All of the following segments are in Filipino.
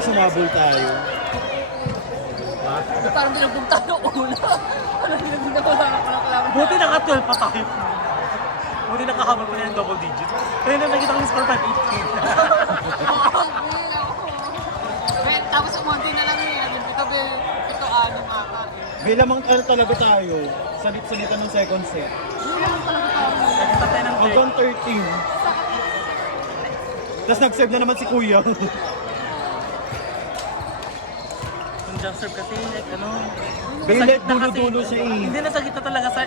sumabol tayo. Parang binagdong tayo una. Parang binagdong na wala na kalaman. Buti naka-12 pa tayo. Buti nakahabol pa niya ng double digit. Kaya na nakita ko yung score 5-18. Tapos umunti na lang yun. Naging ito anong ata. Bilamang talaga tayo. Salit-salitan ng second set. Nagtatay tayo ng Hanggang 13. Tapos nag-serve na naman si Kuya. Yung jump serve kasi, like ano... Bailet, na kasi- dulo-dulo siya eh. Hindi, nasa gitna talaga. Nasa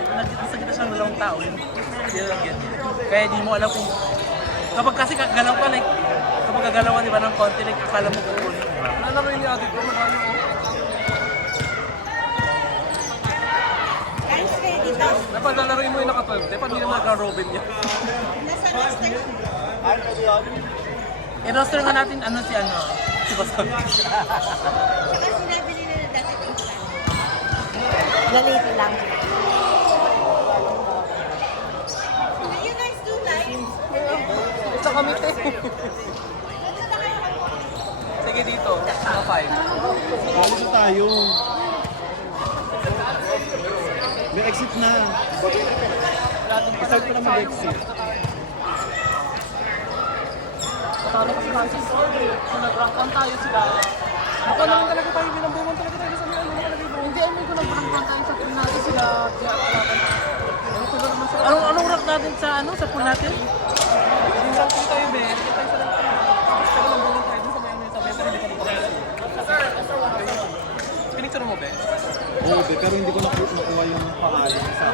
gitna siyang dalawang tao. Yun lang yan. Kaya di mo alam kung... Kapag kasi gagalaw ka, like... Kapag gagalaw ka, di ba, ng konti, like, akala mo kukunin. Ano naman yung ate ko? Magkano ko? Guys, ready to? Dapat lalaroin mo yung naka-12. Dapat hindi naman nagka-robin niya. Nasa roster. I-roster nga natin, ano si ano. Si Boston. Saka sinabi nila na dati ito lang. Ganito lang. Do you guys do live? Sa kami Sige dito. Mga 5. Alis na tayo. May exit na. Start ko na mag-exit. Talo kasi tayo sa story. Kung nag-rank on tayo sila. Ako naman talaga tayo. Binambuman talaga tayo sa mga ano nakalagay doon. Hindi, I mean kung nag-rank on tayo sa team natin sila. Anong rank natin sa ano? Sa pool natin? Yung rank on tayo, Ben. Hindi tayo sa rank on. Tapos tayo binambuman tayo dun sa may ano sa meta. Hindi ka nagpapalala. Pinicture mo, Ben? Oo, pero hindi ko nakuha yung pangalan sa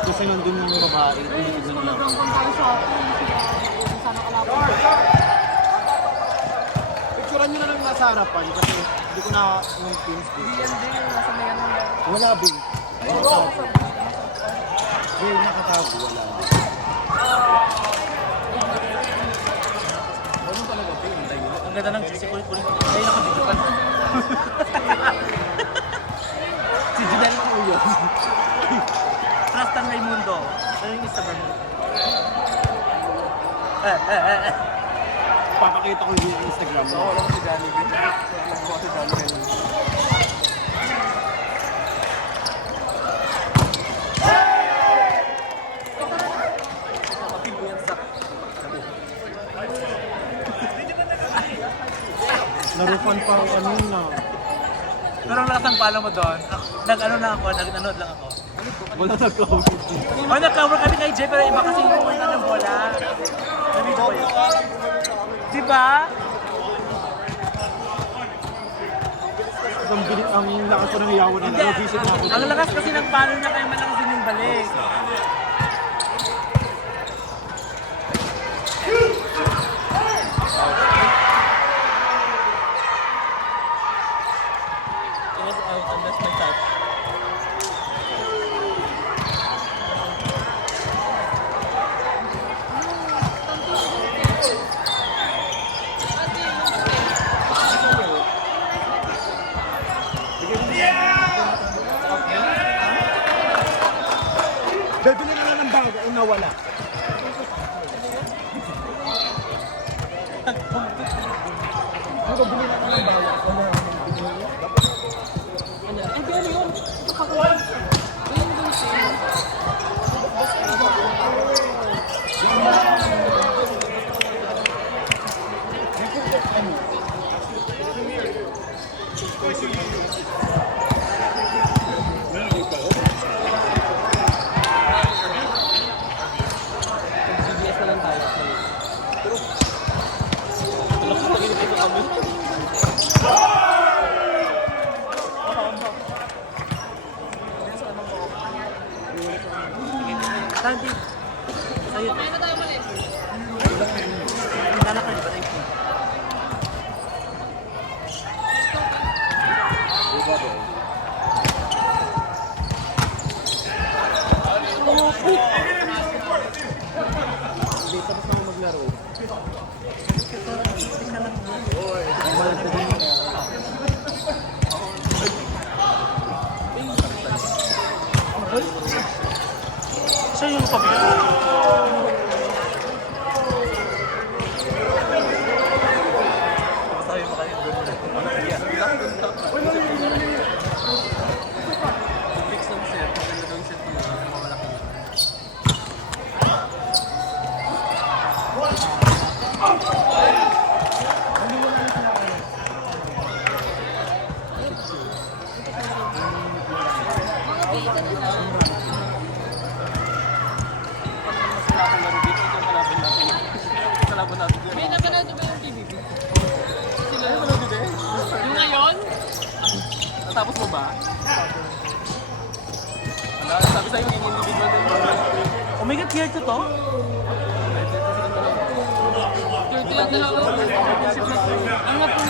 kasi nandun yung babae, hindi ko na lang. Nag-rank on tayo sa team sila. Sana kalaban. Picturean nyo na lang nasa harapan kasi hindi ko na yung pins ko. Yan din, nasa may ano yan. Wala, Bing. Bing, nakatago, wala. Ang ganda ng sikulit-kulit. Ay, nakabidyo ka. Si Jidel ko yun. Trustan Raimundo. Ano yung Instagram mo? Papakita ko yung Instagram mo. Wala ko si Danny. Wala ko si Danny. Narufan pa ako kanina. Pero ang lakas ng pala mo doon, nag-ano lang ako, nag-nanood lang ako. Wala nag-comment. O, nag-cover kami kay Jay, pero iba kasi yung pumunta ng bola. Nabidyo ko yun. Diba? Ang lakas pa ng iyawan na Hindi. visit na ako. Ang lakas kasi ng palo niya, kaya malakas din yung balik. It was out, and that's my touch. Bibili ka na ng bago kung nawala. Bibili ka na ng bago. Hindi, ano yun? Ito pa ko. Ayun yung CBS na lang tayo. Sandy, sa'yo. Kaya na tayo mali. Lalak ka, di ba? Thank you. Hindi, tapos na ako maglaro. Siya yung pabili. Sabi mo kayo, wala akong laro dito. Ito yung kalaban natin. Kalaban natin. May napanood ba yung PBB? Sila yung nanood din? Yung ngayon? Natapos mo ba? Wala, sabi sa'yo yung individual din. Oh my God, tier 2 to? Ito yung dalawa. Ang nga po.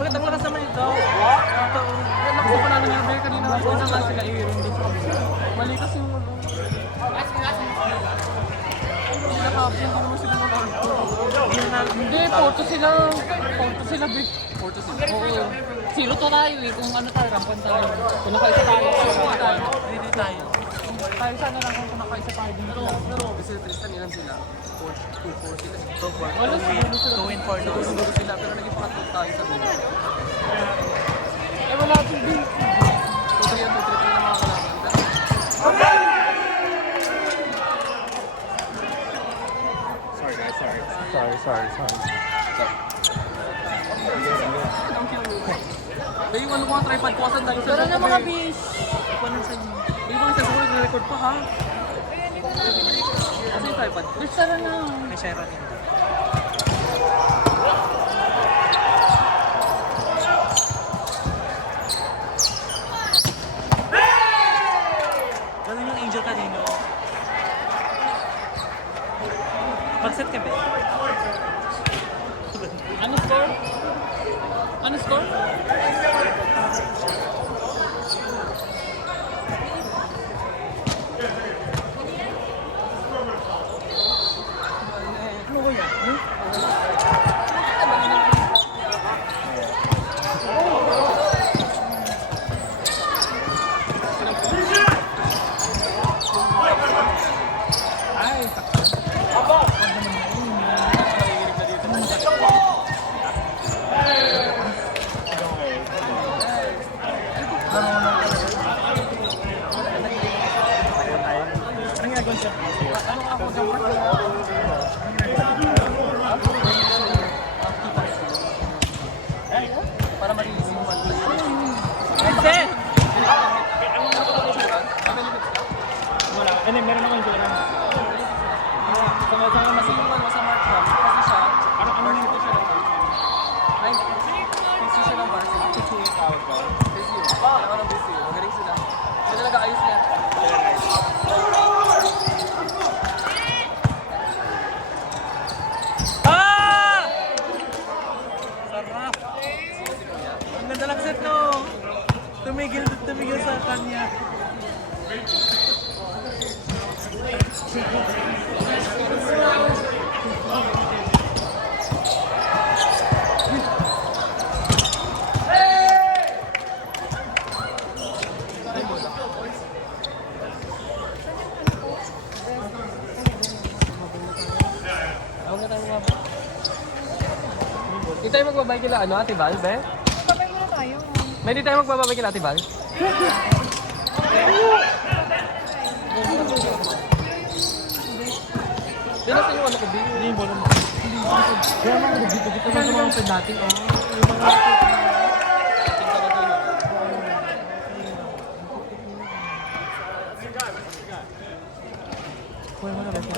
Bakit ang lakas naman ito? Ito. Yan ako pa namin yung bear kanina. Una nga sila i-ring din sa kabila. Mali kasi yung ano. Hindi nakapin. Hindi naman sila nakapin. Hindi, Porto sila. Porto sila, big. Porto sila. Oo. Zero to tayo eh. Kung ano tayo, rampan tayo. Kung nakaisa tayo, rampan tayo. Hindi tayo. Tayo sana lang kung nakaisa tayo dito. Pero, kasi Tristan, ilan sila? 4 sila. So far, Wala sila. 2 win 4 lose. Siguro sila, pero naging pangatlo tayo sa dulo. Eh, wala akong big. So, 3 and 3 na mga kalaban. Pero, May yung ano ko ang tripod ko asan dahil sa Pero na mga bish. Paano sa inyo? May mga sa siguro nag-record pa ha? Kasi yung tripod. Bish tara na. May Sharon yun. Ganun yung angel kanino. Mag-set ka ba? Ano score? Ano score? Para marilis yung one play. Exit! wala. Meron naman yung Joran. Sama masipag man sa Mark Ham. Kasi siya, Ano varsity siya ng ay, busy siya ng varsity. Busy yung tawag ko. Busy yun. Kailangan ng busy yun. Magaling sila. Sila talaga ayos niya. Ah! Sarap! Ang ganda lang set no! Tumigil sa kanya. Ako nga tayo mga... Hindi tayo magbabay kila ano, Ate Val, be? Sabay muna tayo. May di tayo magbabay kila Ate Val? Di na sa'yo ano ko, Bi? Hindi mo naman. Kaya mga dito naman sa mga ped natin, oh. Yung mga... Kuya mo na ba siya?